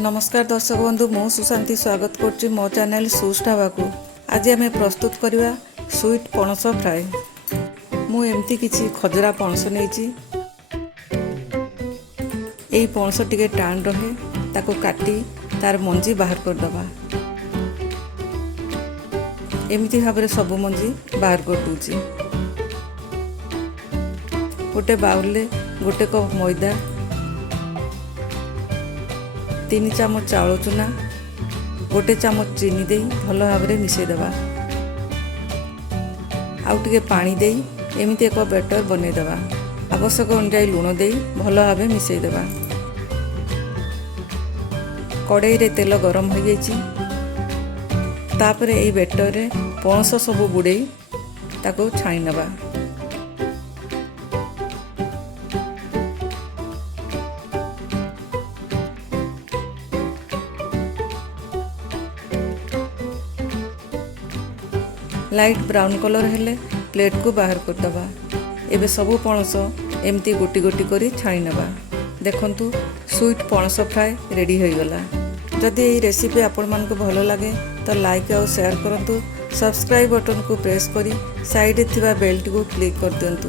नमस्कार दर्शक बंधु मु सुशांति स्वागत करुच्ची मो चैनल सुस ढाबा को। आज आम प्रस्तुत करवा स्वीट पणस फ्राए। मु एमती किछि खजरा पणस नहीं यही पणस टिके टाण रहे ताको काटी तार मंजी बाहर करदबा। एमती भाव में सब मंजी बाहर कर दूची। गोटे बाउल गोटे कप मैदा 3 चामच चाउल चूना गोटे चामच चीनी दे भल भाव में मिसईदबा। आउ टिके पानी दे एमती एक बैटर बनईदबा। आवश्यक अनुसार लुण दे भल भाव में मिसईदबा। कड़ाई रे तेल गरम हो जाइछि। तापरे एई बैटर रे पणस सब बुड़े ताको छाणी नबा। लाइट ब्राउन कलर हेले प्लेट को बाहर करदबा। एबे सबू पणस एमती गोटी गोटी करी छाणी नबा। देखंतु स्वीट पणस फ्राए रेडी हो गला। जदि ये रेसिपी आपण मानको भलो लागे तो लाइक और शेयर करंतु। सब्सक्राइब बटन को प्रेस करी साइड थिबा बेल को क्लिक कर दियंतु।